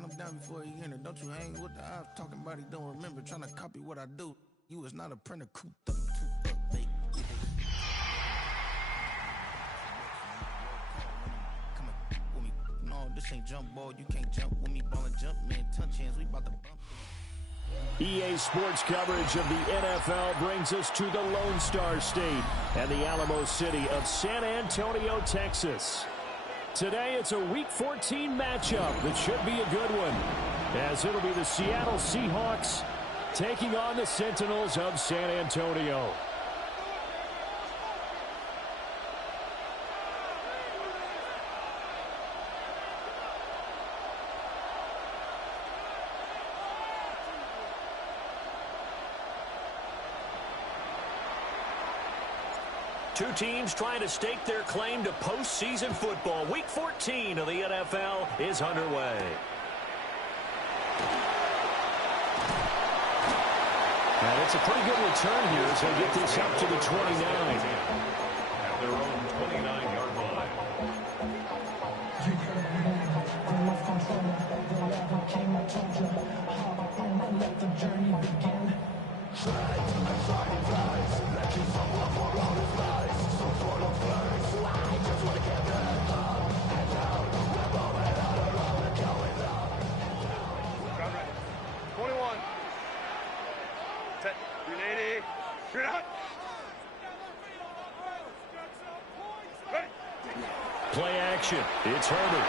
got him down before he entered. Don't you hang with the ops talking about he don't remember. Trying to copy what I do. You is not a printer, cooped up, baby. Come on with me. No, this ain't jump ball. You can't jump with me. Ball and jump, man. Touch hands. We about to bump. EA Sports coverage of the NFL brings us to the Lone Star State and the Alamo City of San Antonio, Texas. Today it's a Week 14 matchup that should be a good one, as it'll be the Seattle Seahawks taking on the Sentinels of San Antonio. Two teams trying to stake their claim to postseason football. Week 14 of the NFL is underway. And it's a pretty good return here as they get this up to the 29. At their own 29-yard line. Let the journey begin. Play action. It's Herbert.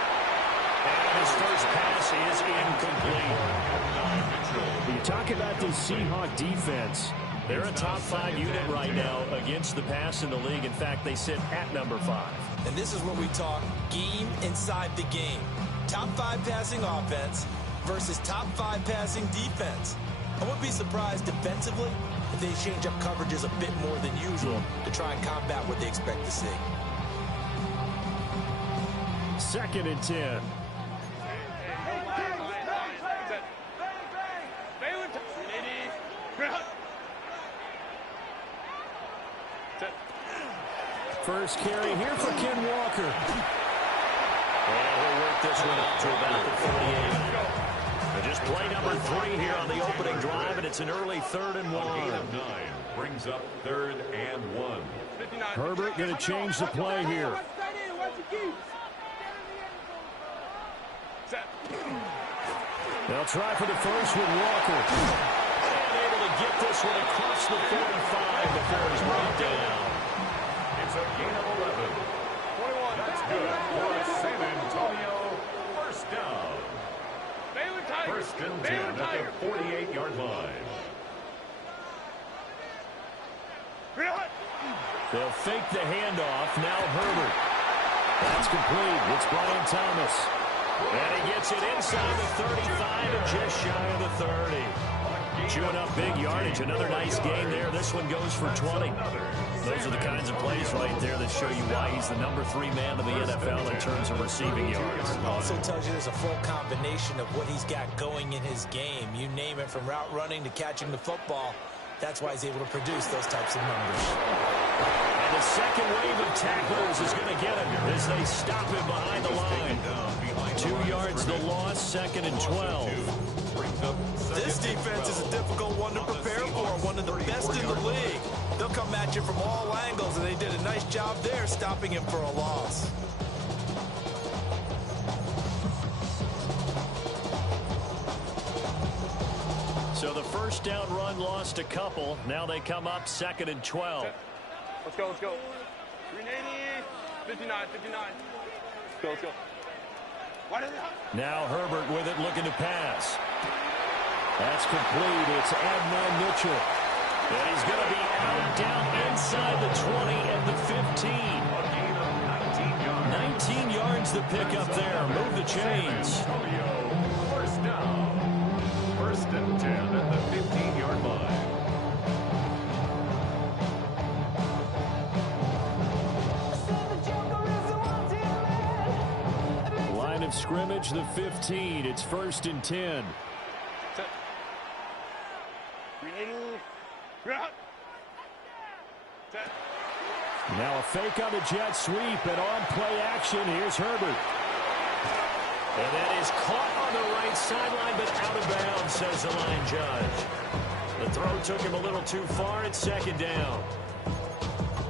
And his first pass is incomplete. You talk about this Seahawk defense. They're a top 5 unit right now against the pass in the league. In fact, they sit at number 5. And this is where we talk game inside the game. Top 5 passing offense versus top 5 passing defense. I wouldn't be surprised defensively if they change up coverages a bit more than usual to try and combat what they expect to see. 2nd and 10. First carry here for Ken Walker. And he'll work this one up to about the 48. And just play number 3 here on the opening drive, and it's an early 3rd and 1. A gain of 9 brings up 3rd and 1. Herbert going to change the play here. They'll try for the first with Walker. And able to get this one across the 45 before he's brought down. It's a gain of 11. That's good for San Antonio. First down. First and 10 at the 48-yard line. They'll fake the handoff. Now Herbert. That's complete. It's Brian Thomas. And he gets it inside the 35 and just shy of the 30. Chewing up big yardage. Another nice gain there. This one goes for 20. Those are the kinds of plays right there that show you why he's the number 3 man of the NFL in terms of receiving yards. It also tells you there's a full combination of what he's got going in his game. You name it, from route running to catching the football. That's why he's able to produce those types of numbers. And the second wave of tacklers is going to get him as they stop him behind the line. 2 yards the loss, 2nd and 12. This defense is a difficult one to prepare for, one of the best in the league. They'll come at you from all angles, and they did a nice job there stopping him for a loss. So the first down run lost a couple. Now they come up 2nd and 12. Let's go, let's go. 380, 59, 59. Let's go. Now Herbert with it, looking to pass. That's complete. It's Adnan Mitchell. And he's going to be out down inside the 20 and the 15. A gain of 19 yards. 19 yards to pick up there. Move the chains. First down. First and 10 at the 15-yard line. Line of scrimmage, the 15. It's 1st and 10. Now a fake on the jet sweep, and on play action, here's Herbert. And that is caught on the right sideline, but out of bounds, says the line judge. The throw took him a little too far. It's second down.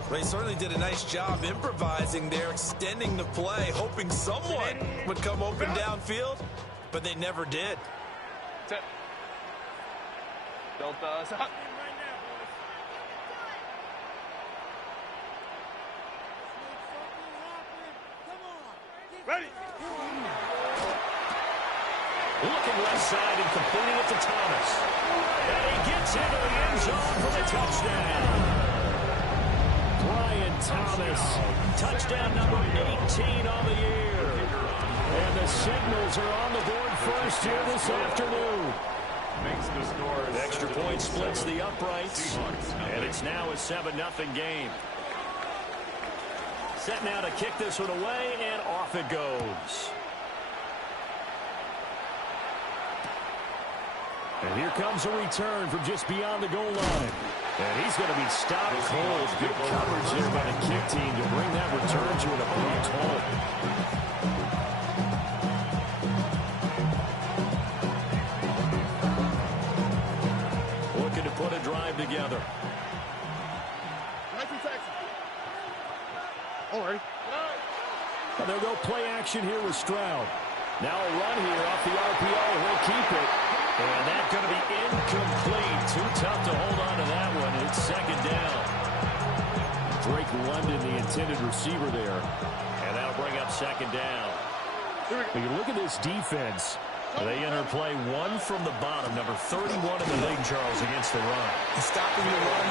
They certainly did a nice job improvising there, extending the play, hoping someone would come open downfield, but they never did. Delta, stop. Ready. Looking left side and completing it to Thomas. And he gets into the end zone for the touchdown. Brian Thomas, touchdown number 18 on the year. And the Sentinels are on the board first here this afternoon. Makes the score. The extra point splits the uprights, and it's now a 7-0 game. Set now to kick this one away, and off it goes. And here comes a return from just beyond the goal line. And he's going to be stopped cold. Good coverage there by the kick team to bring that return to an abrupt halt. Looking to put a drive together. And they'll go play action here with Stroud. Now a run here off the RPO. He'll keep it. And that's going to be incomplete. Too tough to hold on to that one. It's second down. Drake London, the intended receiver there. And that'll bring up second down. When you look at this defense, they enter play one from the bottom, number 31 in the league, Charles, against the run. Stopping the run,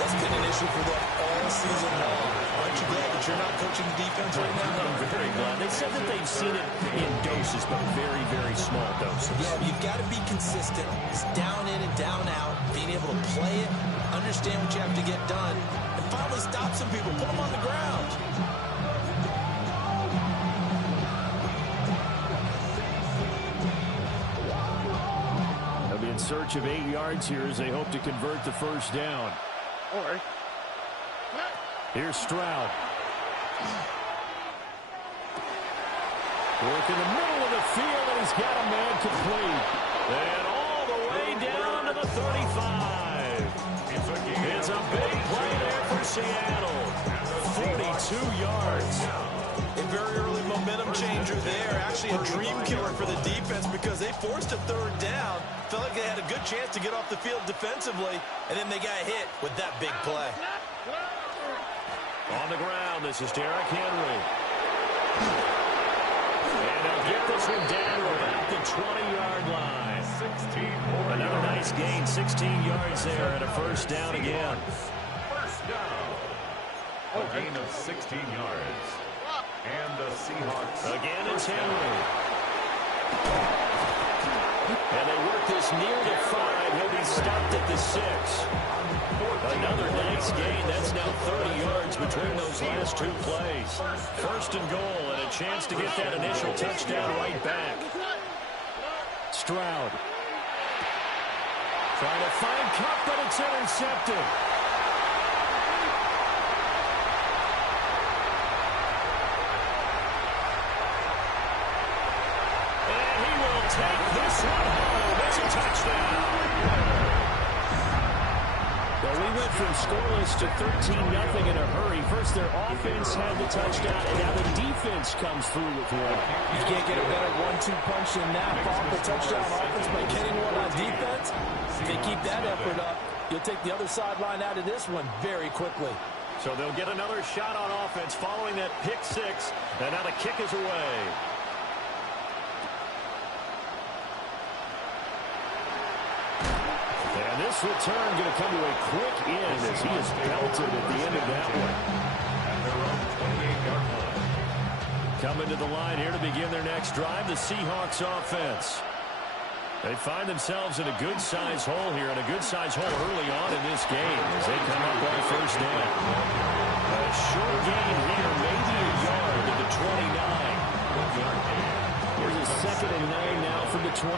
that's been an issue for them all season long. Aren't you glad that you're not coaching the defense right now? I'm very glad. They said that they've seen it in doses, but very, very small doses. Yeah, you've got to be consistent. It's down in and down out, being able to play it, understand what you have to get done, and finally stop some people, put them on the ground. They'll be in search of 8 yards here as they hope to convert the first down. All right. Here's Stroud. Work in the middle of the field, and he's got a man complete. And all the way down to the 35. It's a big play there for Seattle. 42 yards. A very early momentum changer there. Actually a dream killer for the defense because they forced a third down. Felt like they had a good chance to get off the field defensively, and then they got hit with that big play. On the ground, this is Derrick Henry. And they'll get this one down to about the 20-yard line. 16. Another nice gain, 16 yards there, and a first down again. First down. A gain of 16 yards. And the Seahawks. Again, it's Henry. And they work this near the 5. He'll be stopped at the 6. Another nice gain. That's now 30 yards between those last two plays. First and goal, and a chance to get that initial touchdown right back. Stroud. Trying to find Cup, but it's intercepted. And he will take this one home. It's a touchdown. Well, we went from scoreless to 13-0 in a hurry. First, their offense had the touchdown, and now the defense comes through with one. You can't get a better 1-2 punch than that. Off the touchdown offense by getting one on defense. If they keep that effort up, you'll take the other sideline out of this one very quickly. So they'll get another shot on offense following that pick 6, and now the kick is away. And this return going to come to a quick end as he is belted at the end of that one. Coming to the line here to begin their next drive, the Seahawks offense. They find themselves in a good-sized hole here, and a good-sized hole early on in this game as they come up on first down. A short gain here, maybe a yard to the 29. Here's a 2nd and 9 now from the 29.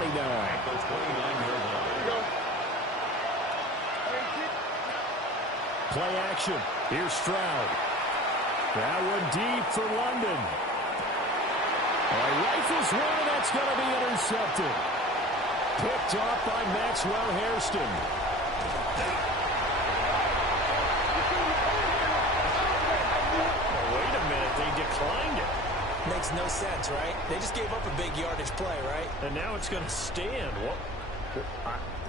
Play action. Here's Stroud. That one deep for London. Rifles one, and that's going to be intercepted. Picked off by Maxwell Hairston. Wait a minute, they declined it. Makes no sense, right? They just gave up a big yardage play, right? And now it's going to stand. What?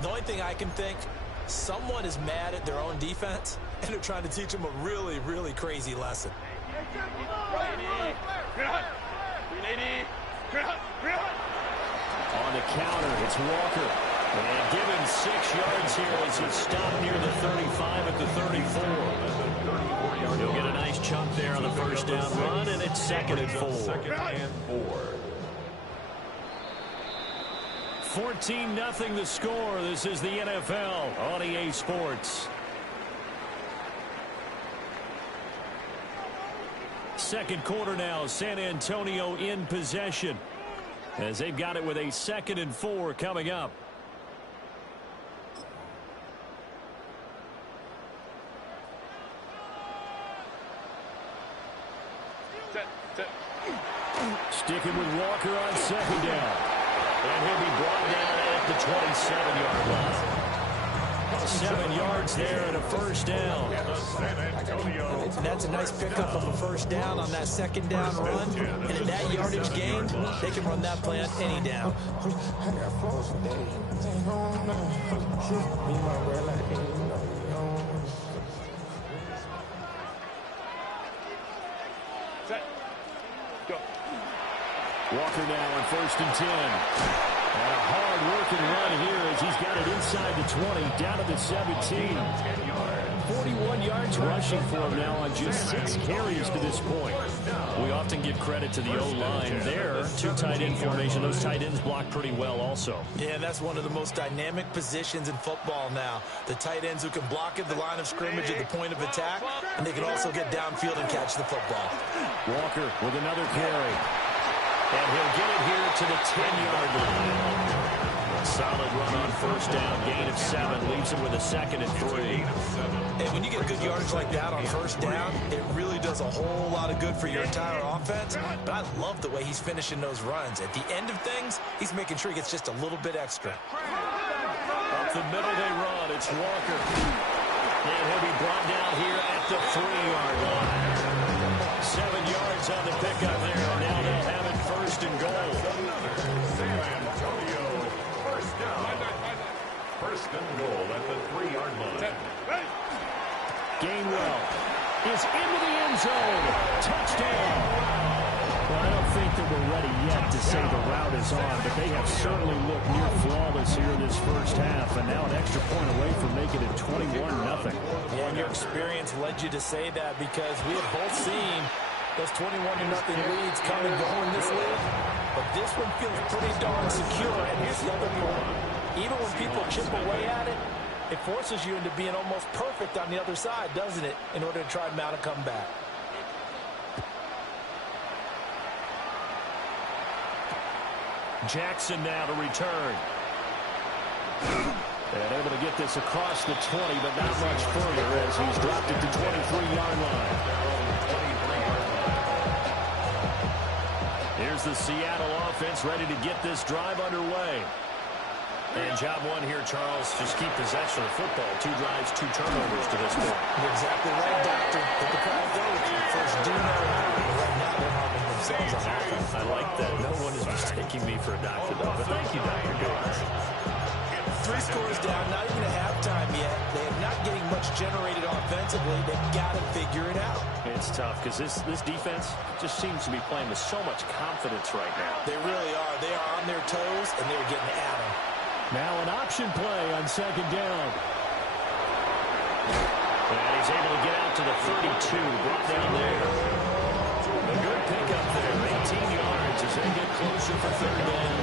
The only thing I can think, someone is mad at their own defense, and they're trying to teach them a really, really crazy lesson. On the counter, it's Walker. And given 6 yards here as he stopped near the 35 at the 34. He'll get a nice chunk there on the first down run, and it's 2nd and 4. 14-0 the score. This is the NFL on EA Sports. Second quarter now, San Antonio in possession as they've got it with a 2nd and 4 coming up. Sticking with Walker on 2nd down. And he'll be brought down at the 27-yard line. 7 yards there and a first down. And that's a nice pickup of a first down on that 2nd down run. And in that yardage gained, they can run that play on any down. Walker now on 1st and 10. And a hard-working run here as he's got it inside the 20, down to the 17. 41 yards rushing for him now on just 6 carries to this point. We often give credit to the O-line there. 2 tight end formation. Those tight ends block pretty well also. Yeah, and that's one of the most dynamic positions in football now. The tight ends who can block at the line of scrimmage at the point of attack, and they can also get downfield and catch the football. Walker with another carry. And he'll get it here to the 10-yard line. Solid run on first down, gain of 7, leaves him with a 2nd and 3. And when you get good yardage like that on first down, it really does a whole lot of good for your entire offense. But I love the way he's finishing those runs. At the end of things, he's making sure he gets just a little bit extra. Up the middle they run. It's Walker. And he'll be brought down here at the 3-yard line. 7 yards on the pickup there, and now they'll have it 1st and goal. San Antonio, first down. 1st and goal at the 3-yard line. Gainwell is into the end zone. Touchdown. Well, I don't think that we're ready yet to say the route is on, but they have certainly looked near flawless here this first half, and now an extra point away from making it 21-0. Yeah, and your experience led you to say that because we have both seen those 21-0 leads come and go in this league, but this one feels pretty darn secure. And here's the other point. Even when people chip away at it, it forces you into being almost perfect on the other side, doesn't it, in order to try and mount a comeback. Jackson now to return. And able to get this across the 20, but not much further as he's dropped it to 23-yard line. Here's the Seattle offense ready to get this drive underway. And job one here, Charles, just keep possession of the football. 2 drives, 2 turnovers to this point. You're exactly right, Doctor. Put the crowd goes. First do no. Right now they're harming themselves on offense. I like that. No one is mistaking me for a doctor, though. But thank you, Dr. Goodwin. 3 scores down, not even a halftime yet. They are not getting much generated offensively. They've got to figure it out. It's tough because this defense just seems to be playing with so much confidence right now. They really are. They are on their toes, and they're getting at them. Now an option play on 2nd down. And he's able to get out to the 32, brought down there. A good pickup there, 18 yards as they get closer for 3rd down.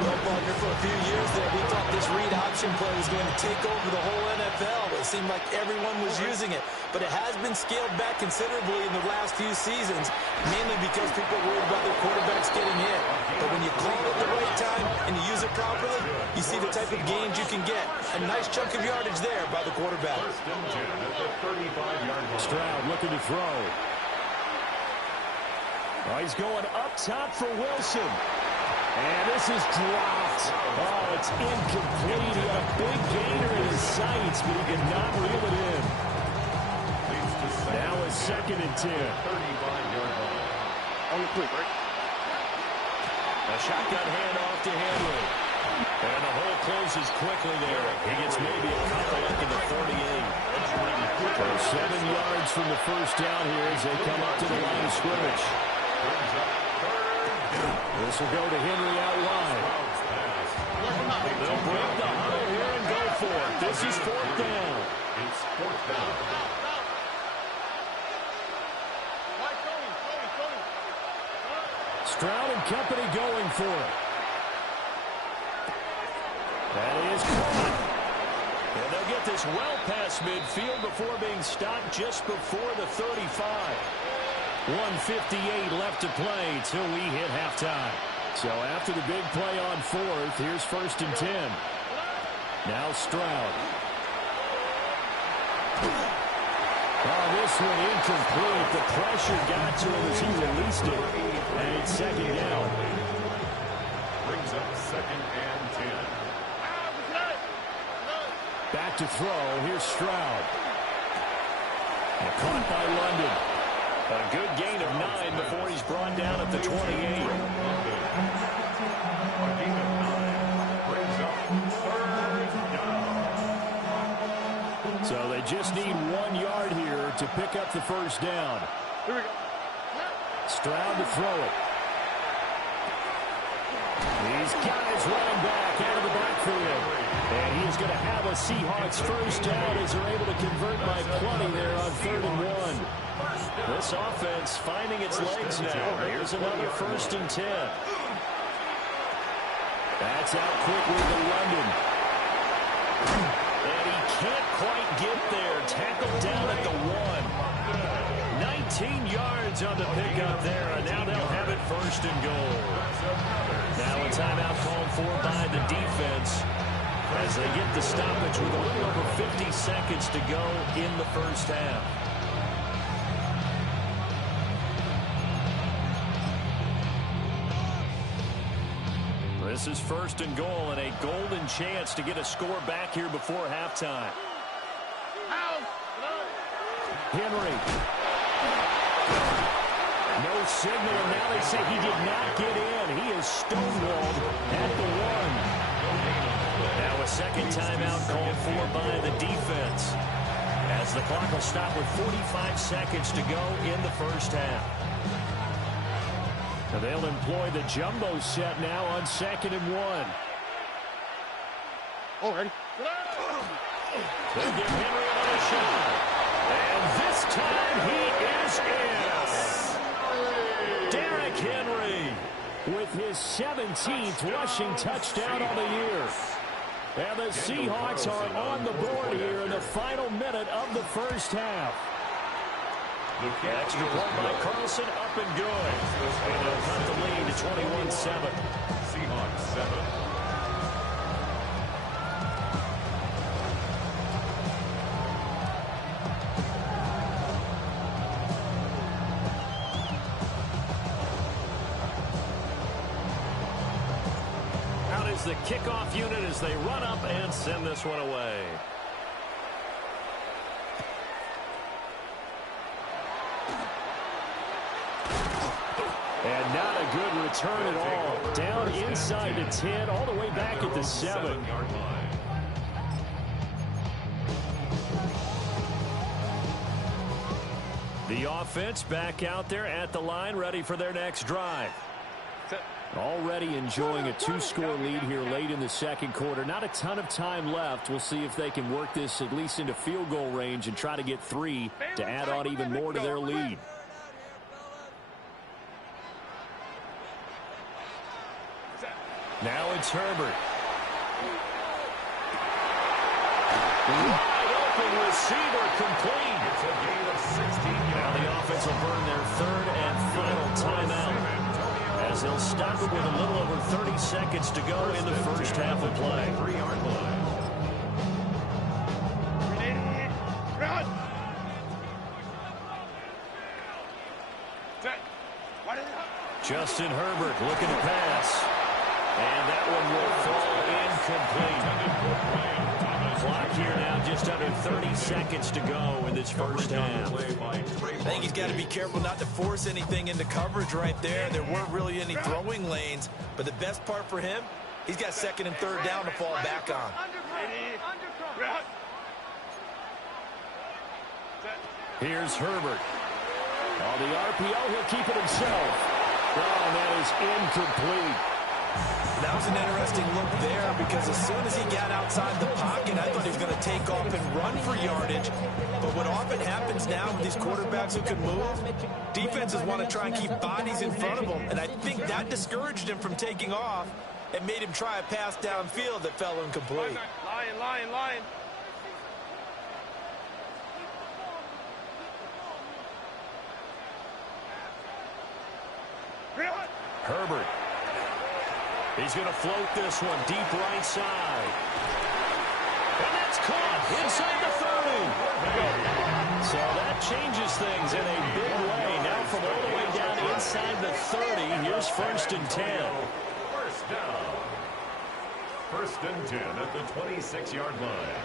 Well, partner, for a few years there, we thought this read option play was going to take over the whole NFL. It seemed like everyone was using it, but it has been scaled back considerably in the last few seasons, mainly because people worried about their quarterbacks getting hit. But when you call it at the right time and you use it properly, you see the type of gains you can get. A nice chunk of yardage there by the quarterback. 1st and 10 at the 35-yard line. Stroud looking to throw. Oh, he's going up top for Wilson. And this is dropped. Oh, it's incomplete. He had a big gainer in his sights, but he could not reel it in. Now it's 2nd and 10. 35-yard line. On the quick, right? A shotgun handoff to Henry. And the hole closes quickly there. He gets maybe a couple up to the 48. So 7 yards from the first down here as they come up to the line of scrimmage. This will go to Henry out wide. They'll break the huddle here and go for it. This is 4th down. It's 4th down. Stroud and company going for it. That is caught. And they'll get this well past midfield before being stopped just before the 35. 1:58 left to play till we hit halftime. So after the big play on 4th, here's 1st and 10. Now Stroud. Oh, this one incomplete. The pressure got to him as he released it. And it's 2nd down. Brings up 2nd and 10. Back to throw. Here's Stroud. And caught by London. A good gain of 9 before he's brought down at the 28. A gain of 9 brings up 3rd down. So they just need 1 yard here to pick up the first down. Here we go. Stroud to throw it. These guys running back out of the backfield. And he's going to have a Seahawks first down as they're able to convert by plenty there on 3rd and 1. This offense finding its legs now. Here's another 1st and 10. That's out quickly to London. And he can't quite get there. Tackled down at the 1. 19 yards on the pickup there, and now they'll have it 1st and goal. Now a timeout called for by the defense as they get the stoppage with a little over 50 seconds to go in the first half. This is 1st and goal and a golden chance to get a score back here before halftime. Henry. No signal, and now they say he did not get in. He is stonewalled at the 1. Now a 2nd timeout called for by the defense as the clock will stop with 45 seconds to go in the first half. And they'll employ the jumbo set now on 2nd and 1. Oh, ready? They'll give Henry another shot. And this time he is in. Derrick Henry with his 17th rushing touchdown on the year. And the Seahawks are on the board here in the final minute of the first half. Extra point by Carlson, up and good. And they'll cut the lead to 21-7. Seahawks 7. Out is the kickoff unit as they run up and send this one away. And not a good return at all. Down inside the 10, all the way back at the 7. 7-yard line. The offense back out there at the line, ready for their next drive. Already enjoying a 2-score lead here late in the second quarter. Not a ton of time left. We'll see if they can work this at least into field goal range and try to get 3 to add on even more to their lead. Now it's Herbert. Wide open receiver complete. It's a gain of 16 yards. Now the offense will burn their 3rd and final timeout as they'll stop it with a little over 30 seconds to go in the first half of play. 3-yard line. Set. Why did it? Justin Herbert looking to pass. And that one will fall incomplete. Clock here now just under 30 seconds to go in this first half. I think he's got to be careful not to force anything into coverage right there. There weren't really any throwing lanes, but the best part for him, he's got second and third down to fall back on. Here's Herbert. On the RPO, he'll keep it himself. Oh, and that is incomplete. That was an interesting look there because as soon as he got outside the pocket, I thought he was going to take off and run for yardage. But what often happens now with these quarterbacks who can move, defenses want to try and keep bodies in front of them. And I think that discouraged him from taking off and made him try a pass downfield that fell incomplete. Lion. Herbert. He's going to float this one deep right side. And that's caught inside the 30. So that changes things in a big way. Now from all the way down inside the 30, here's 1st and 10. First down. 1st and 10 at the 26-yard line.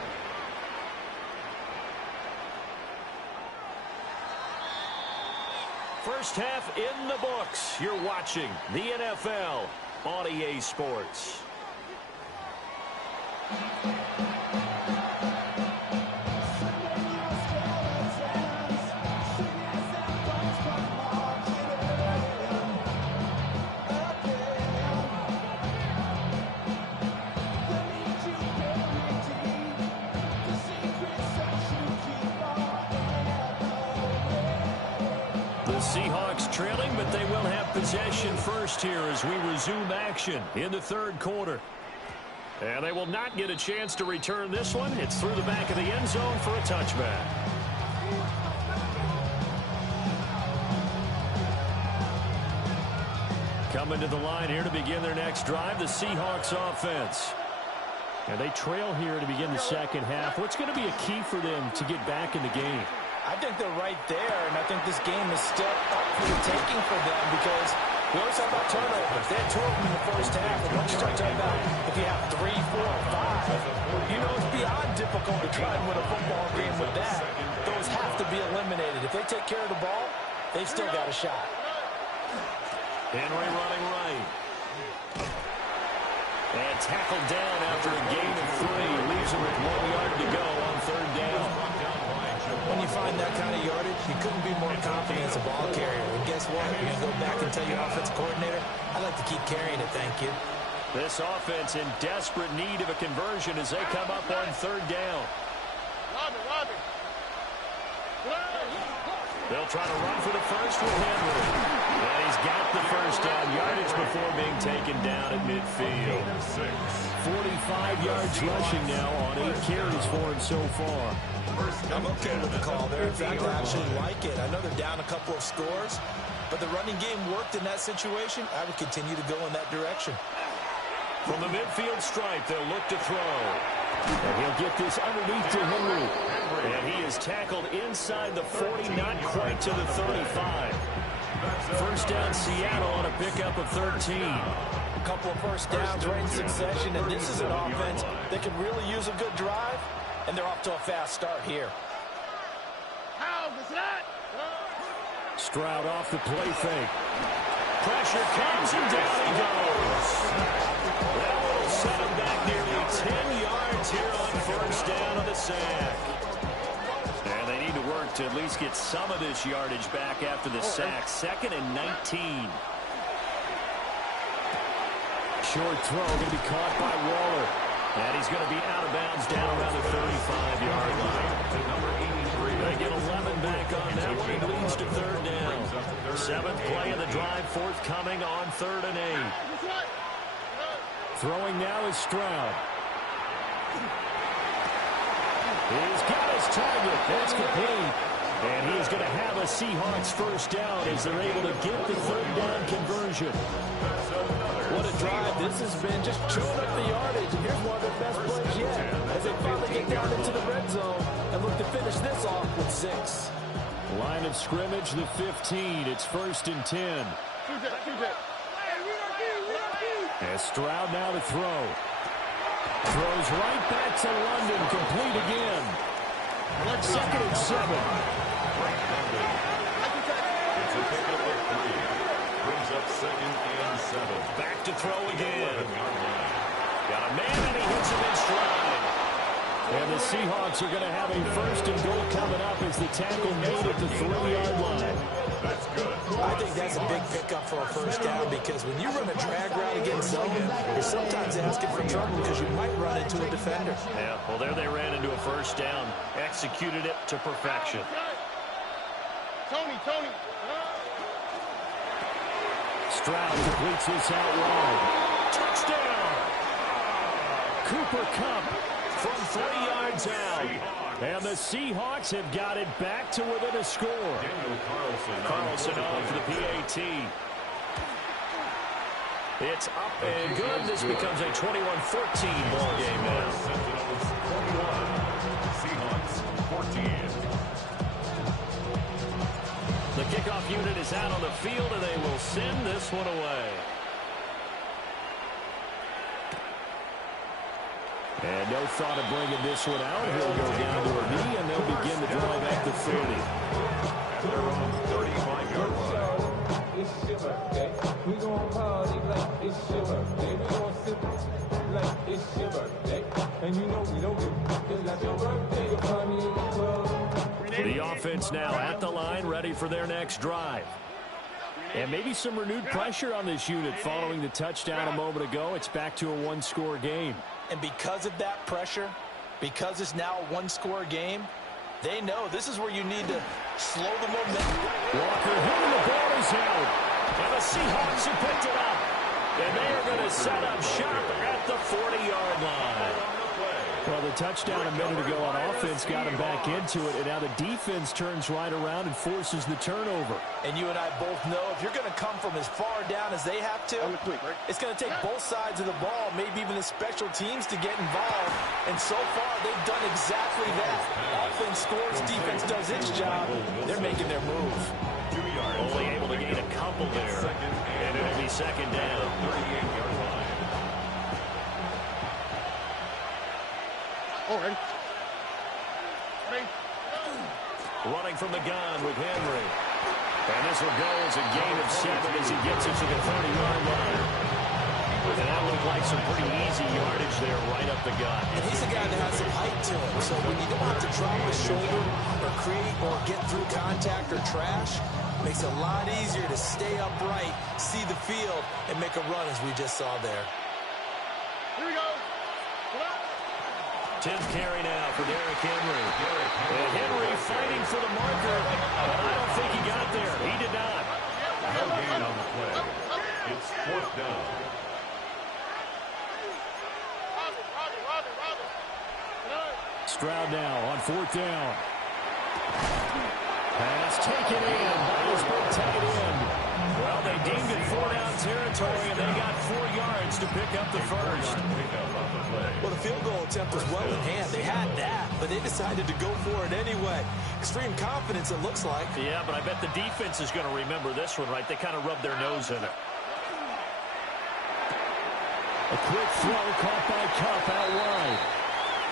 First half in the books. You're watching the NFL on EA Sports. Seahawks trailing, but they will have possession first here as we resume action in the 3rd quarter. And they will not get a chance to return this one. It's through the back of the end zone for a touchback. Coming to the line here to begin their next drive, the Seahawks offense. And they trail here to begin the second half. What's going to be a key for them to get back in the game? I think they're right there, and I think this game is still up for the taking for them because we always talk about turnovers. They had 2 of them in the first half, and once you start talking about if you have 3, 4, 5, you know it's beyond difficult to try and win a football game with that. Those have to be eliminated. If they take care of the ball, they've still got a shot. Henry running right. And tackled down after a gain of 3. Leaves him with 1 yard to go on 3rd down. When you find that kind of yardage, you couldn't be more confident as a ball carrier. And guess what? You're going to go back and tell your offensive coordinator, I'd like to keep carrying it, thank you. This offense in desperate need of a conversion as they come up on 3rd down. They'll try to run for the first with Henry. And he's got the first down yardage before being taken down at midfield. 45 yards rushing now on 8 carries for him so far. I'm okay with the call there. In fact, I actually like it. I know they're down a couple of scores, but the running game worked in that situation. I would continue to go in that direction. From the midfield stripe, they'll look to throw. And he'll get this underneath to Henry. And he is tackled inside the 40, not quite to the 35. First down Seattle on a pickup of 13. A couple of first downs right in succession, and this is an offense that can really use a good drive, and they're off to a fast start here. Stroud off the play fake. Pressure comes and down he goes. That will set him back nearly 10 yards here on first down on the sack. And they need to work to at least get some of this yardage back after the sack. 2nd and 19. Short throw going to be caught by Waller. And he's going to be out of bounds down around the 35-yard line. They get 11 back on that one. It leads to 3rd down. 7th play of the drive, forthcoming on 3rd and 8. Throwing now is Stroud. He's got his target. That's complete. And he's going to have a Seahawks first down as they're able to get the 3rd down conversion. What a drive this has been, just chewing up the yardage. And here's one of their best plays yet as they finally get down into the red zone and look to finish this off with 6. Line of scrimmage, the 15. It's 1st and 10. And Stroud now to throw. Throws right back to London, complete again. 2nd and 7. It's a pickup of 3. Brings up 2nd and 7. Back to throw again. Got a man and he hits him in stride. And the Seahawks are going to have a 1st and goal coming up as the tackle made at the 3-yard line. That's good. I think that's a big pickup for a 1st down because when you run a drag route against zone, you're sometimes asking for trouble because you might run into a defender. Yeah, well, there they ran into a 1st down. Executed it to perfection. Tony. Stroud completes this out wide. Touchdown! Cooper Kupp From 3 yards out. and the Seahawks have got it back to within a score. Carlson on for the PAT. It's up and good. This becomes a 21-14 ball game now. Sentinels 21. Seahawks 14. The kickoff unit is out on the field, and they will send this one away. And no thought of bringing this one out. He'll go down to a knee, and they'll begin the drive at the 30. And they're on 35-yard line. It's your birthday. We gon' party like it's your birthday. We gon' sip like it's your birthday. And you know we don't give it's like your birthday. You'll find me in the club. The offense now at the line, ready for their next drive. And maybe some renewed pressure on this unit following the touchdown a moment ago. It's back to a 1-score game. And because of that pressure, because it's now a 1-score game, they know this is where you need to slow the momentum. Walker hitting the ball is out. And the Seahawks have picked it up. And they are going to set up shop at the 40-yard line. Well, the touchdown a minute ago on offense got him back into it, and now the defense turns right around and forces the turnover. And you and I both know if you're going to come from as far down as they have to, it's going to take both sides of the ball, maybe even the special teams to get involved. And so far, they've done exactly that. Offense scores, defense does its job. They're making their move. Only able to gain a couple there. And it'll be 2nd down. 38-yard line. Running from the gun with Henry. And this will go as a gain of 7 as he gets it to the 30-yard line. And that looked like some pretty easy yardage there right up the gut. And he's a guy that has some height to him. So when you don't have to drop his shoulder or create or get through contact or trash, it makes it a lot easier to stay upright, see the field, and make a run as we just saw there. Here we go. 10th carry now for Derrick Henry. And Henry fighting for the marker, but I don't think he got there. He did not. No gain on the play. It's 4th down. Stroud now on 4th down. Pass taken in by his big tight end. Well, they deemed it 4-down territory, and they got 4 yards to pick up the first. Well, the field goal attempt was well in hand. They had that, but they decided to go for it anyway. Extreme confidence, it looks like. Yeah, but I bet the defense is going to remember this one, right? They kind of rubbed their nose in it. A quick throw caught by Kupp out wide.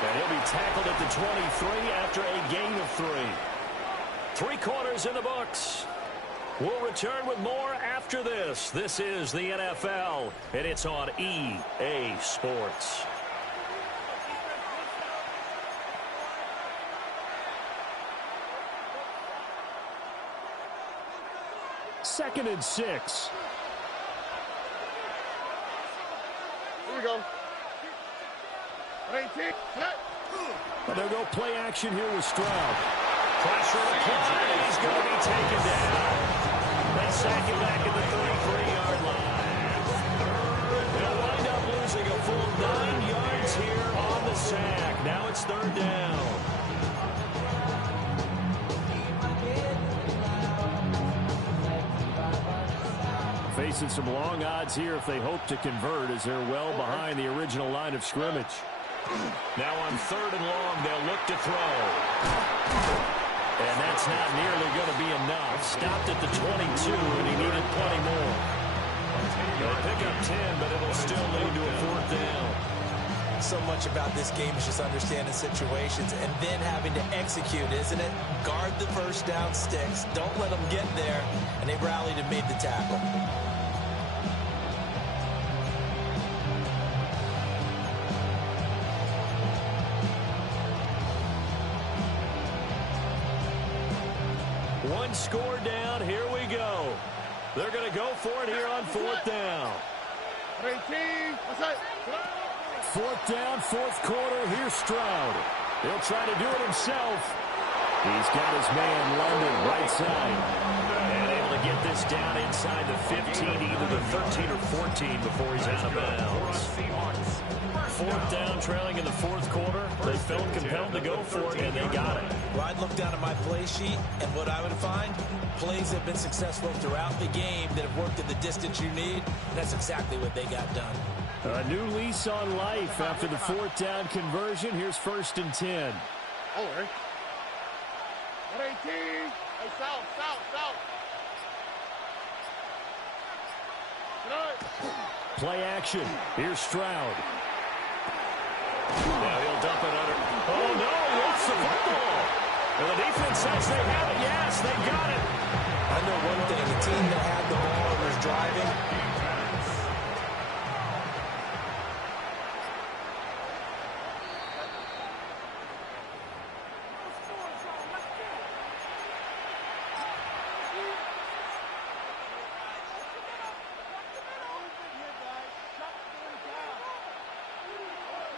And he'll be tackled at the 23 after a gain of 3. 3 quarters in the books. We'll return with more after this. This is the NFL, and it's on EA Sports. Second and 6. Here we go. And they'll go play action here with Stroud. Pressure applied. He's going to be taken down. They sack him back at the 33-yard line. They'll wind up losing a full 9 yards here on the sack. Now it's 3rd down. Facing some long odds here if they hope to convert, as they're well behind the original line of scrimmage. Now on 3rd and long, they'll look to throw. And that's not nearly going to be enough. Stopped at the 22, and he needed plenty more. They'll pick up 10, but it'll still lead to a 4th down. So much about this game is just understanding situations and then having to execute, isn't it? Guard the first down sticks. Don't let them get there. And they rallied and made the tackle. One score down. Here we go. They're going to go for it here on 4th down. 4th down, 4th quarter. Here's Stroud. He'll try to do it himself. He's got his man London right side. And able to get this down inside the 15, either the 13 or 14 before he's out of bounds. 4th down, trailing in the 4th quarter. They felt compelled to go for it, and they got it. Well, I'd look down at my play sheet, and what I would find, plays have been successful throughout the game that have worked at the distance you need, and that's exactly what they got done. A new lease on life after the 4th down conversion. Here's 1st and 10. All right. 118. Hey, south. Play action. Here's Stroud. Now he'll dump it under. Oh, no, lost the football. And the defense says they have it. Yes, they got it. I know one thing. The team that had the ball and was driving,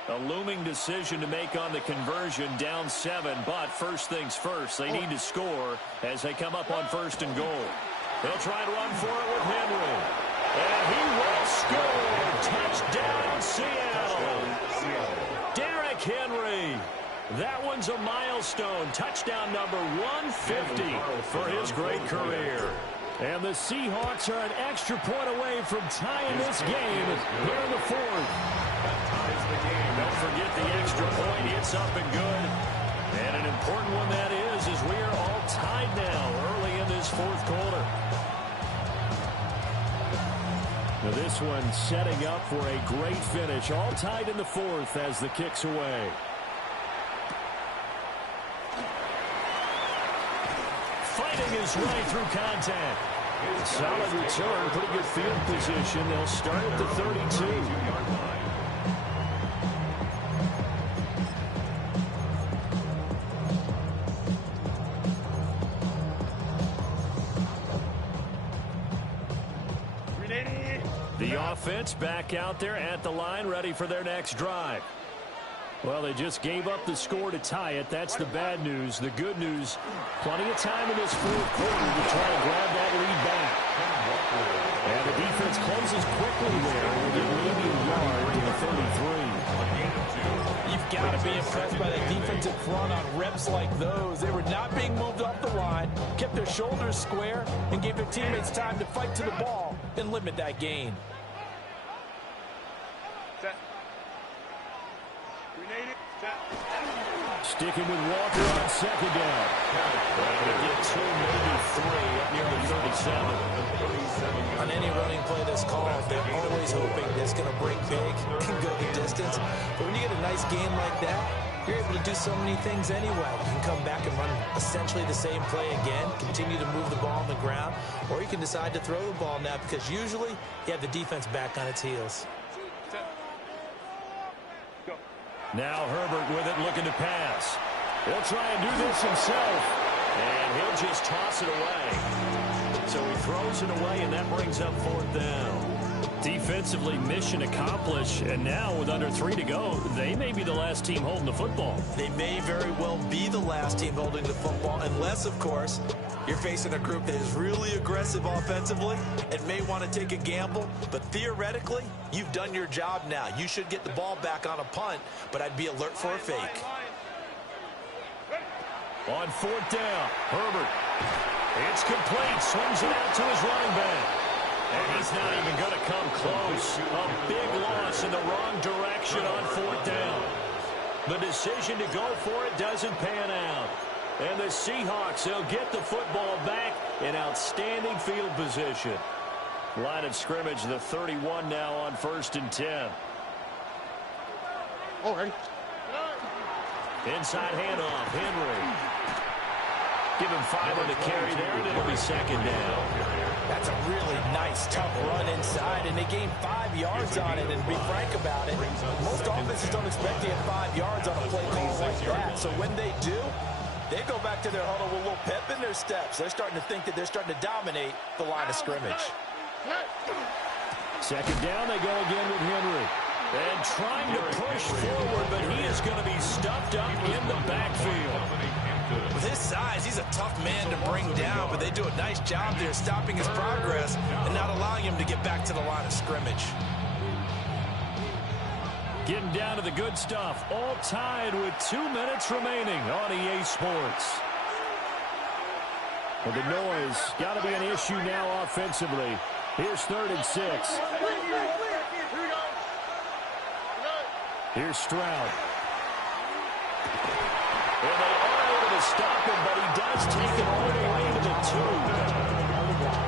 a looming decision to make on the conversion, down 7, but first things first, they need to score as they come up on 1st and goal. They'll try and run for it with Henry. And he will score. Touchdown, Seattle. Derrick Henry. That one's a milestone. Touchdown number 150 for his great career. And the Seahawks are an extra point away from tying this game here in the 4th. Don't forget the extra point. It's up and good. And an important one that is, as we are all tied now early in this 4th quarter. Now this one setting up for a great finish. All tied in the 4th as the kick's away. Fighting his way through contact. Solid return, pretty good field position. They'll start at the 32. The offense back out there at the line, ready for their next drive. Well, they just gave up the score to tie it. That's the bad news. The good news, plenty of time in this 4th quarter to try to grab that lead back. And the defense closes quickly there with a leading yard to the 33. you've got to be impressed by the defensive front on reps like those. They were not being moved off the line, kept their shoulders square, and gave their teammates time to fight to the ball and limit that gain. Sticking with Walker on 2nd down. They get 2, maybe 3 up near the 37. On any running play that's called, they're always hoping it's going to break big and go the distance. But when you get a nice game like that, you're able to do so many things anyway. You can come back and run essentially the same play again, continue to move the ball on the ground, or you can decide to throw the ball now because usually you have the defense back on its heels. Now Herbert with it, looking to pass. He'll try and do this himself, and he'll just toss it away. So he throws it away, and that brings up 4th down. Defensively, mission accomplished, and now with under 3 to go, they may be the last team holding the football. They may very well be the last team holding the football, unless, of course, you're facing a group that is really aggressive offensively and may want to take a gamble. But theoretically, you've done your job now. You should get the ball back on a punt, but I'd be alert for a fake. On 4th down, Herbert. It's complete. Swings it out to his running back. And he's not even going to come close. A big loss in the wrong direction on 4th down. The decision to go for it doesn't pan out. And the Seahawks, they'll get the football back in outstanding field position. Line of scrimmage, the 31 now on 1st and 10. Already. Inside handoff, Henry. Give him 5 on the carry there, and it'll be 2nd down. That's a really nice, tough run inside, and they gained 5 yards on it. And to be frank about it, most offenses don't expect to get 5 yards on a play call like that. So when they do, they go back to their huddle with a little pep in their steps. They're starting to think that they're starting to dominate the line of scrimmage. 2nd down, they go again with Henry. And trying to push forward, but he is going to be stuffed up in the backfield. With his size, he's a tough man to bring down, but they do a nice job there stopping his progress and not allowing him to get back to the line of scrimmage. Getting down to the good stuff, all tied with 2 minutes remaining on EA Sports. Well, the noise got to be an issue now offensively. Here's 3rd and 6. Here's Stroud. And they are able to stop him, but he does take it all the way to the 2.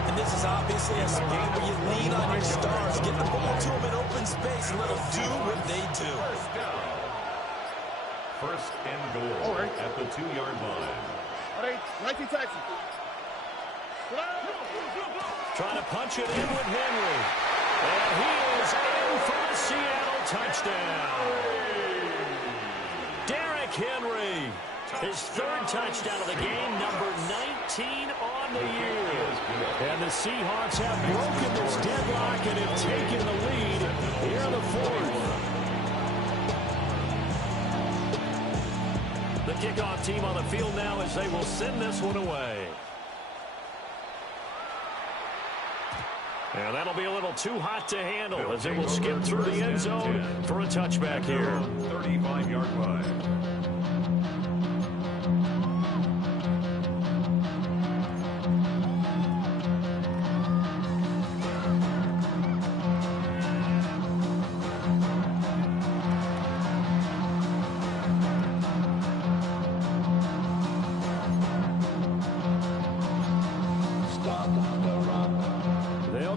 And this is obviously a spot where you lean on your stars, get the ball to them in open space, and let them do what they do. 1st and goal at the 2-yard line. All right, 19 taxi. Trying to punch it in with Henry. And he is in for the Seattle touchdown. Derrick Henry, his 3rd touchdown of the game, number 19 on the year. And the Seahawks have broken this deadlock and have taken the lead here in the 4th. The kickoff team on the field now as they will send this one away. And that'll be a little too hot to handle as it will skip through the end zone for a touchback here. 35-yard line.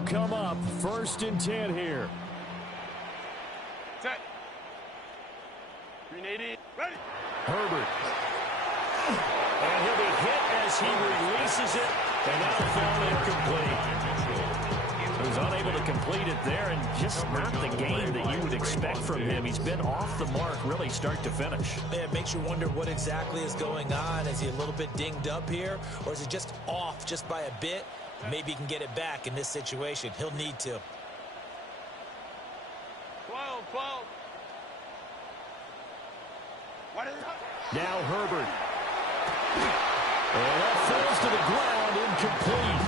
Come up 1st and 10 here. Set. 380. Ready. Herbert. And he'll be hit as he releases it, and that'll fall incomplete. He was unable to complete it there, and just not the game that you would expect from him. He's been off the mark really start to finish. It makes you wonder what exactly is going on. Is he a little bit dinged up here, or is he just off just by a bit? Maybe he can get it back in this situation. He'll need to. 12. Now Herbert. And that falls to the ground, incomplete.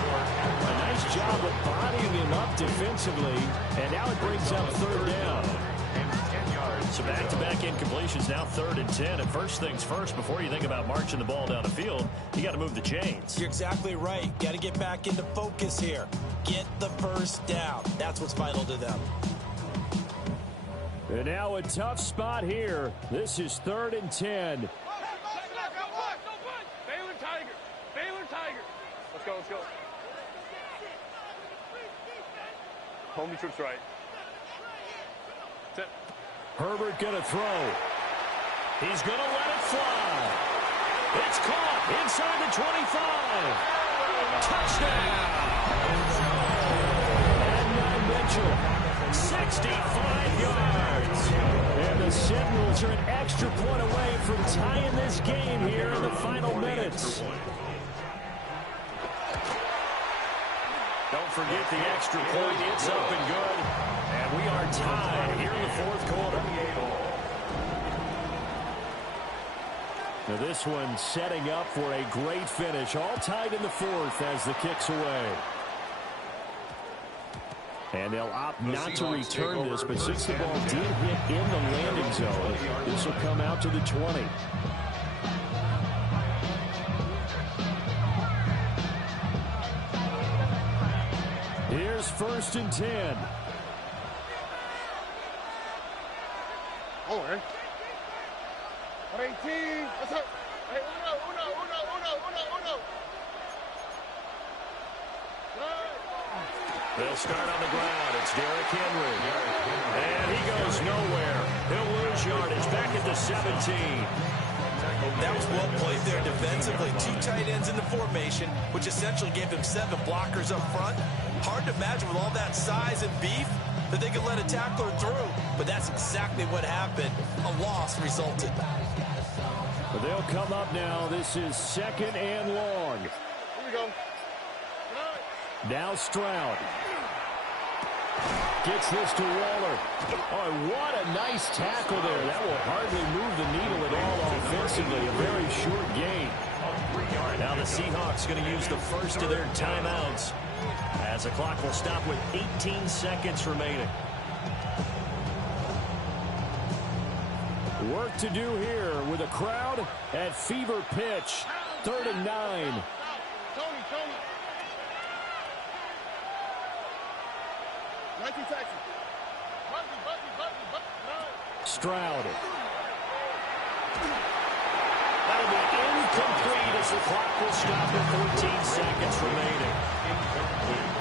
A nice job of bodying him up defensively, and now it brings up 3rd down. So back-to-back incompletions, now 3rd and 10. And first things first, before you think about marching the ball down the field, you got to move the chains. You're exactly right. Got to get back into focus here. Get the 1st down. That's what's vital to them. And now a tough spot here. This is 3rd and 10. Baylor Tiger. Let's go. Homie trips right. Set. Herbert going to throw. He's going to let it fly. It's caught inside the 25. Touchdown. And Mitchell, 65 yards. And the Sentinels are an extra point away from tying this game here in the final minutes. Don't forget the extra point. It's up and good. And we are tied here in the 4th quarter. Now this one setting up for a great finish. All tied in the 4th as the kick's away. And they'll opt not to return this, but since the ball did hit in the landing zone, this will come out to the 20. Here's 1st and 10. All right. 18. What's up? Hey, uno. They'll start on the ground. It's Derrick Henry. And he goes nowhere. He'll lose yardage back at the 17. That was well played there defensively. 2 tight ends in the formation, which essentially gave them 7 blockers up front. Hard to imagine with all that size and beef that they could let a tackler through. But that's exactly what happened. A loss resulted. But they'll come up now. This is 2nd and long. Here we go. Now Stroud. Gets this to Waller. Oh, what a nice tackle there. That will hardly move the needle at all offensively. A very short gain. Now the Seahawks going to use the first of their timeouts as the clock will stop with 18 seconds remaining. Work to do here with a crowd at fever pitch. 3rd and 9. Tony. Stroud. That'll be incomplete as the clock will stop with 14 seconds remaining.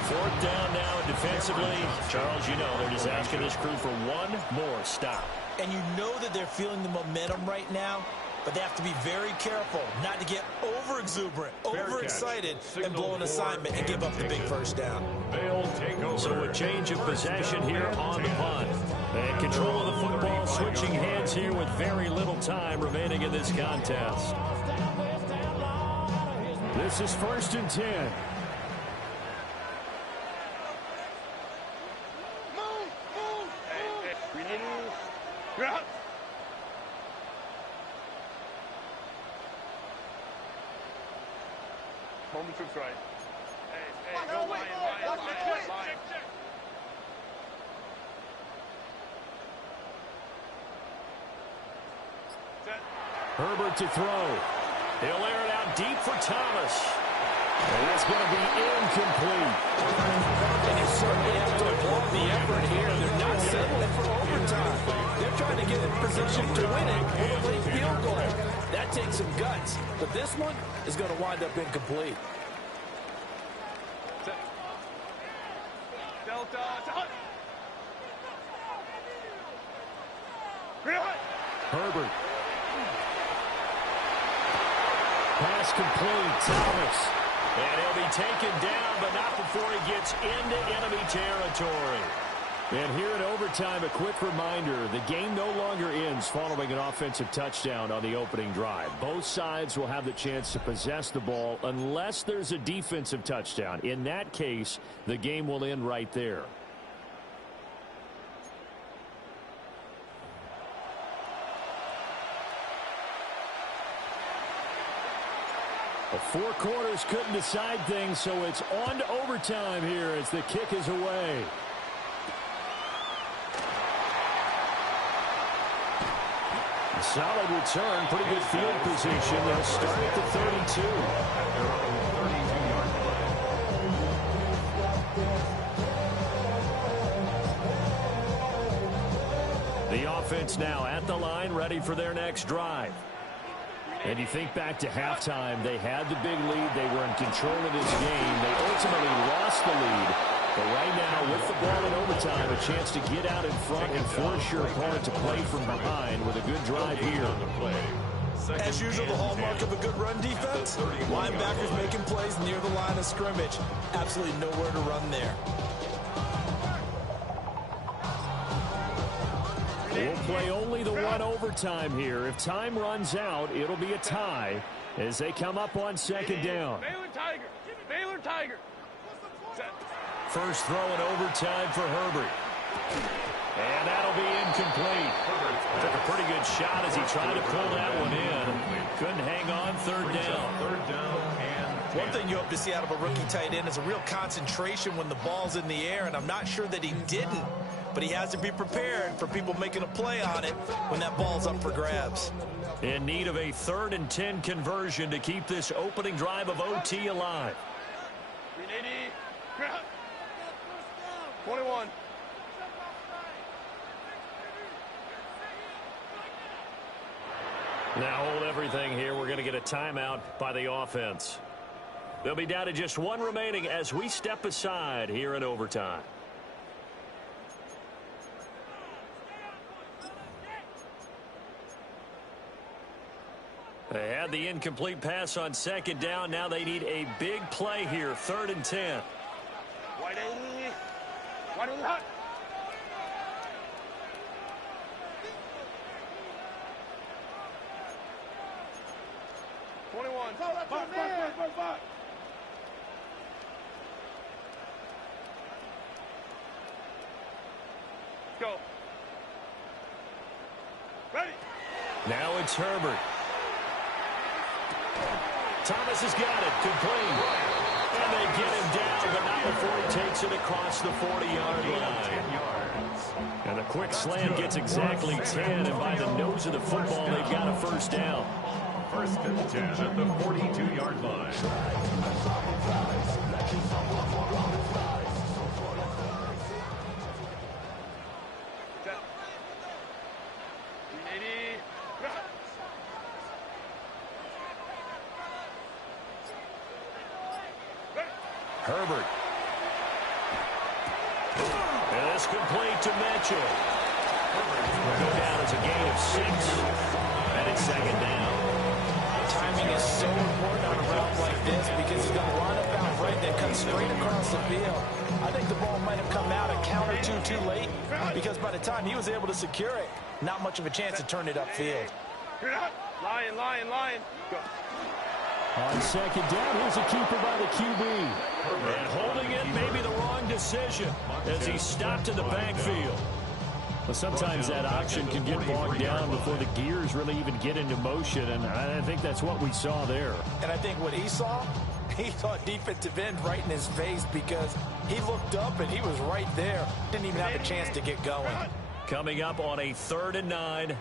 4th down now, and defensively, Charles, you know, they're just asking this crew for one more stop. And you know that they're feeling the momentum right now, but they have to be very careful not to get over-exuberant, overexcited, and blow an assignment and give up the big first down. They'll take over. So a change of possession here on the punt. And control of the football switching hands here with very little time remaining in this contest. This is 1st and 10. Moment to try. Hey, go line. Herbert to throw. He'll air it out deep for Thomas. And that's going to be incomplete. And you certainly have to applaud the effort here. They're not settling for overtime. They're trying to get in position to win it with a late field goal. That takes some guts. But this one is going to wind up incomplete. Herbert. Pass complete. Thomas. And he'll be taken down, but not before he gets into enemy territory. And here in overtime, a quick reminder, the game no longer ends following an offensive touchdown on the opening drive. Both sides will have the chance to possess the ball unless there's a defensive touchdown. In that case, the game will end right there. The 4 quarters couldn't decide things, so it's on to overtime here as the kick is away. Solid return, pretty good field position. They'll start at the 32. The offense now at the line, ready for their next drive. And you think back to halftime, they had the big lead. They were in control of this game. They ultimately lost the lead. But right now, with the ball in overtime, a chance to get out in front and force your opponent to play from behind with a good drive here. As usual, the hallmark of a good run defense, linebackers making plays near the line of scrimmage. Absolutely nowhere to run there. We'll play only the one overtime here. If time runs out, it'll be a tie as they come up on 2nd down. Baylor Tiger. First throw in overtime for Herbert. And that'll be incomplete. Took a pretty good shot as he tried to pull that one in. Couldn't hang on. 3rd down. One thing you hope to see out of a rookie tight end is a real concentration when the ball's in the air, and I'm not sure that he didn't. But he has to be prepared for people making a play on it when that ball's up for grabs. In need of a 3rd and 10 conversion to keep this opening drive of OT alive. 21. Now hold everything here. We're going to get a timeout by the offense. They'll be down to just one remaining as we step aside here in overtime. They had the incomplete pass on second down. Now they need a big play here, 3rd and 10. Wide 80. Wide 80 hot. Back. Go. Ready. Now it's Herbert. Thomas has got it. Complete. And they get him down, but not before he takes it across the 40-yard line. And a quick slant gets exactly 10, and by the nose of the football, they've got a first down. 1st and 10 at the 42-yard line. Herbert. And it's complete to Mitchell. Will go down as a gain of 6. And it's 2nd down. Timing is so important on a route like this because he's going to line up out right, then cut straight across the field. I think the ball might have come out a count or two too late because by the time he was able to secure it, not much of a chance to turn it upfield. Lion. Go. On second down, here's a keeper by the QB. And holding it may be the wrong decision as he stopped in the backfield. Well, sometimes that option can get bogged down before the gears really even get into motion, and I think that's what we saw there. And I think what he saw, he thought defensive end right in his face because he looked up and he was right there. Didn't even have a chance to get going. Coming up on a 3rd and 9.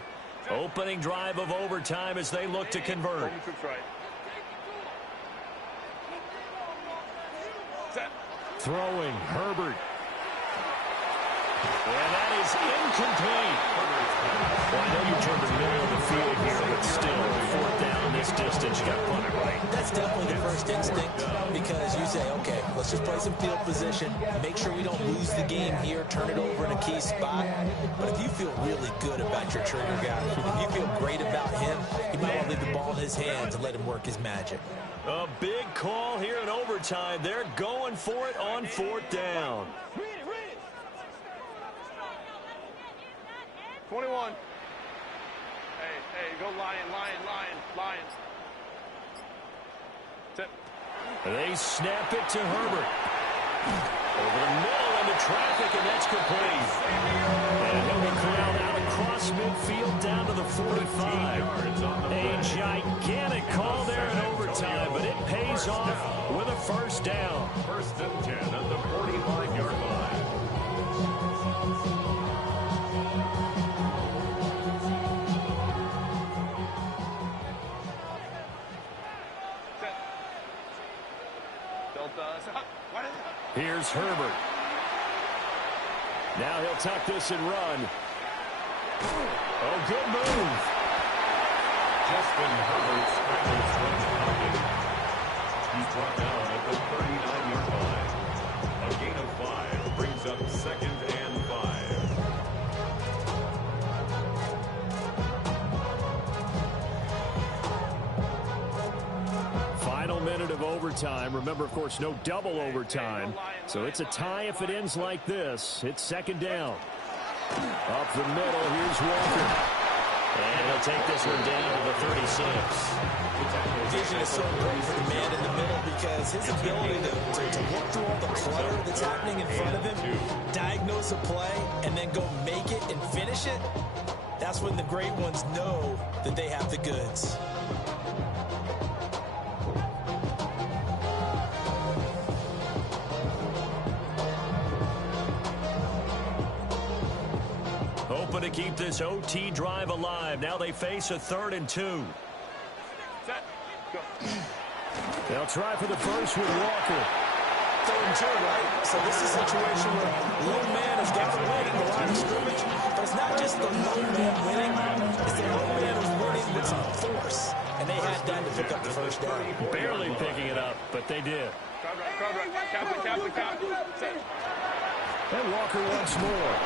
Opening drive of overtime as they look to convert. Throwing, Herbert. And that is incomplete. Well, I know you turned the middle of the field here, but still, 4th down this distance, you got to punt it right. That's definitely the first instinct because you say, okay, let's just play some field position, make sure we don't lose the game here, turn it over in a key spot. But if you feel really good about your trigger guy, if you feel great about him, you might want to leave the ball in his hands and let him work his magic. A big call here in overtime. They're going for it on 4th down. 21. Hey, go Lion. Tip. They snap it to Herbert. Over the middle into traffic, and that's complete. And he'll be corralled out across midfield down to the 45. A gigantic call there in overtime, but it pays off with a first down. 1st and 10 at the 45-yard line. Here's Herbert. Now he'll tuck this and run. Oh, good move. Justin Herbert scrambles from the pocket. He's brought down at the 39-yard line. A gain of 5 brings up 2nd and 5. Final minute of overtime. Remember, of course, no double overtime. So it's a tie if it ends like this. It's 2nd down. Up the middle, here's Walker. And he'll take this one down to the 36. Vision is so important for the man in the middle because his ability to look through all the clutter that's happening in front of him, diagnose a play, and then go make it and finish it, that's when the great ones know that they have the goods. Hoping to keep this OT drive alive. Now they face a 3rd and 2. They'll try for the first with Walker. 3rd and 2, right? So this is a situation where low man has got to win in the line of scrimmage. But it's not just the low man winning. It's the low man who's winning with some pick up the first down. Barely picking it up, but they did. And Walker once more.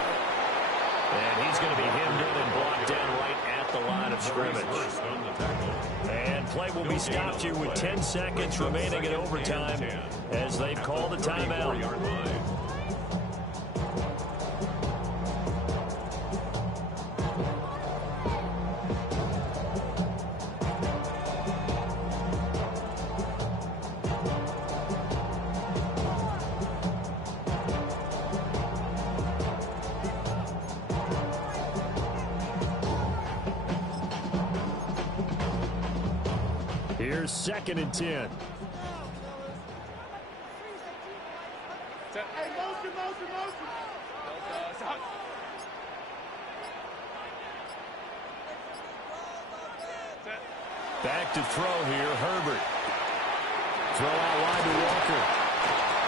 And he's going to be hemmed in and blocked down right at the line of scrimmage. And play will be stopped here with 10 seconds remaining in overtime as they've called a timeout. Here's 2nd and 10. Hey, motion. Back to throw here, Herbert. Throw out wide to Walker.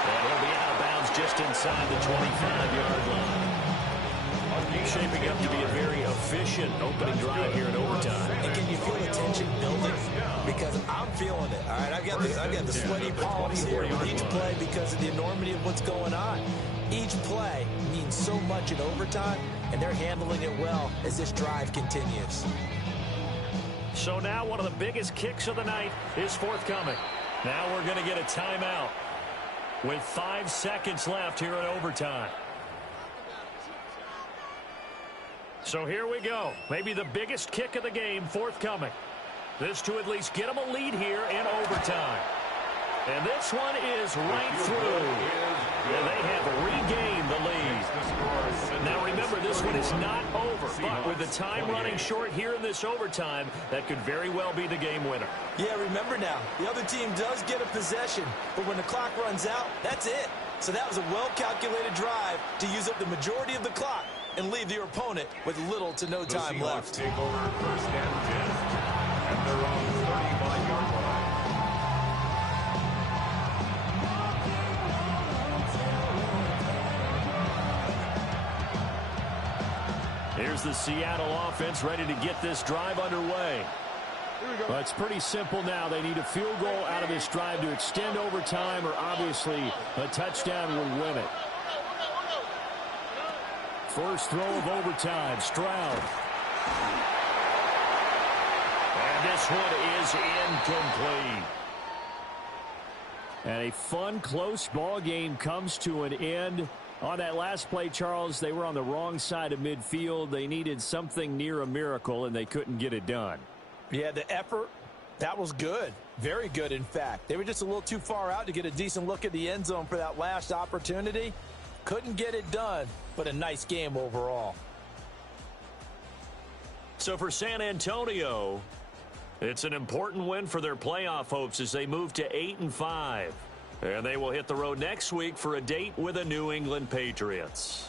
And he'll be out of bounds just inside the 25-yard line. Shaping up to be a very efficient opening drive here in overtime. And can you feel the tension building? Because I'm feeling it. All right, I've got the sweaty palms here with each play because of the enormity of what's going on. Each play means so much in overtime, and they're handling it well as this drive continues. So now one of the biggest kicks of the night is forthcoming. Now we're going to get a timeout with 5 seconds left here in overtime. So here we go. Maybe the biggest kick of the game forthcoming. This to at least get them a lead here in overtime. And this one is right through. And they have regained the lead. Now remember, this one is not over. But with the time running short here in this overtime, that could very well be the game winner. Yeah, remember now, the other team does get a possession. But when the clock runs out, that's it. So that was a well-calculated drive to use up the majority of the clock and leave your opponent with little to no time left. Take over 1st and 10 at their own 35-yard line. Here's the Seattle offense ready to get this drive underway. Well, it's pretty simple now. They need a field goal out of this drive to extend overtime, or obviously a touchdown would win it. First throw of overtime, Stroud. And this one is incomplete. And a fun, close ball game comes to an end. On that last play, Charles, they were on the wrong side of midfield. They needed something near a miracle, and they couldn't get it done. Yeah, the effort, that was good. Very good, in fact. They were just a little too far out to get a decent look at the end zone for that last opportunity. Couldn't get it done, but a nice game overall. So for San Antonio, it's an important win for their playoff hopes as they move to 8-5. And they will hit the road next week for a date with the New England Patriots.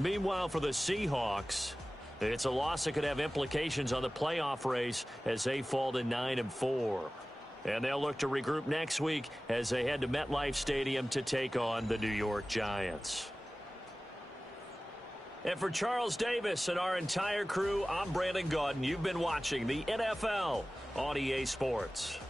Meanwhile, for the Seahawks, it's a loss that could have implications on the playoff race as they fall to 9-4. And they'll look to regroup next week as they head to MetLife Stadium to take on the New York Giants. And for Charles Davis and our entire crew, I'm Brandon Gaudin. You've been watching the NFL on EA Sports.